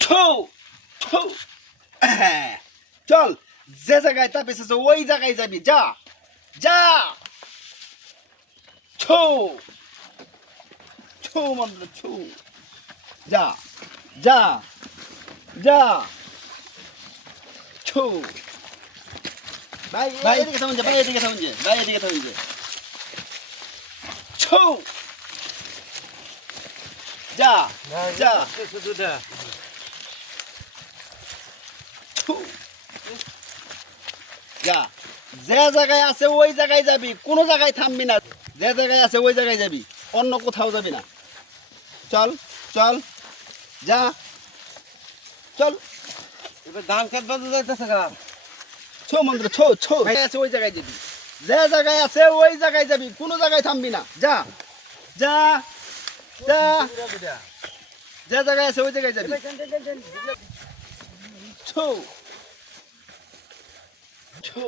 ছু ছু চল যে জায়গায় তাবিজ আছে ওই জায়গায় যাবি যা যা ছু ছু মন্ত্র ছু যা যা যা ছু ভাই এদিকে থামুন যে ভাই এদিকে থামুন যে ভাই এদিকে থামুন যে ছু যা যা ছু যা যে জায়গায় আছে ওই জায়গায় যাবি কোনো জায়গায় থামবি না যে জায়গায় আছে ওই জায়গায় যাবি অন্য কোথাও যাবি না চল চল যা চল এবার ধান খেত বাজে যাইতেছে গা ছো মন্ত্র ছো ছো আছে ওই জায়গায় যাবি যে জায়গায় আছে ওই জায়গায় যাবি কোনো জায়গায় থামবি না যা যা যা যে জায়গায় আছে ওই জায়গায় যাবি ছো ছো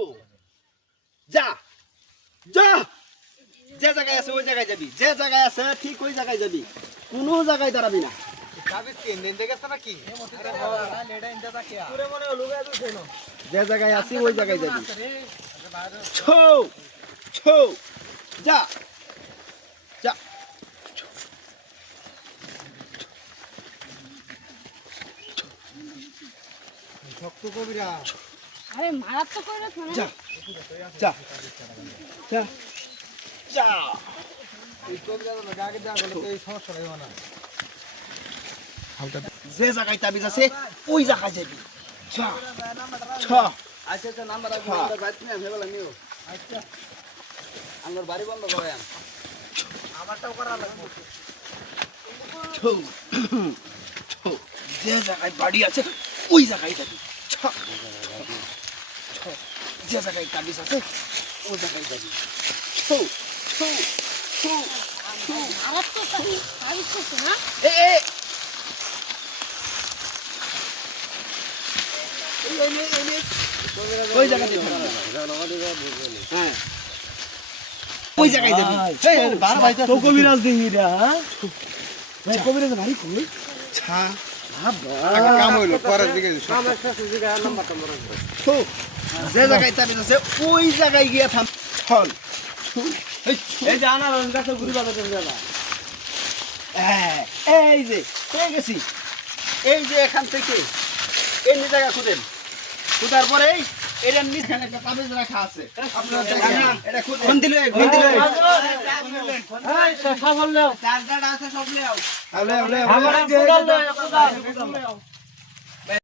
যা যা যে জায়গায় আছে ওই জায়গায় যাবি যে জায়গায় আছে ঠিক ওই জায়গায় যাবি কোনো জায়গায় দাঁড়াবি না যে জায়গায় আছি ওই জায়গায় যাবি ছো ছো যা যা আরে মারাত্মক করে না যা যা যা যা যে জায়গায় তাবিজ আছে ওই জায়গায় যাবি যা ছা আচ্ছা আচ্ছা নাম্বার আছে নাম্বার বাইতে না হেবলা নিও আচ্ছা আমার বাড়ি বন্ধ করেন আমারটাও করা লাগবে ছো ছো যে জায়গায় বাড়ি আছে ওই জায়গায় যাবি ছা ছো যে জায়গায় তাবিজ আছে ওই জায়গায় যাবি ছো ছো ছো ছো মারাত্মক তাবিজ করছে না এ এ ওই জায়গাতে হ্যাঁ ওই জায়গায় যাবি বারো ভাই তো কবিরাজ দিই রে ভাই কবিরাজ ভাই কই ছা কাম হইলো পরের দিকে আমার শেষ দিকে নাম্বার নাম্বার ছু যে জায়গায় তাবিজ আছে ওই জায়গায় গিয়ে থাম চল ছু এই যে আনার গাছে ঘুরি বাবা চলে যাবা এই যে পেয়ে গেছি এই যে এখান থেকে এই জায়গা খুঁজেন খুঁজার পরে এটার নিচে একটা তাবিজ রাখা আছে আপনারা দেখেন এটা কোন দিলে এই সব নাও চারটা আছে সব নাও আমার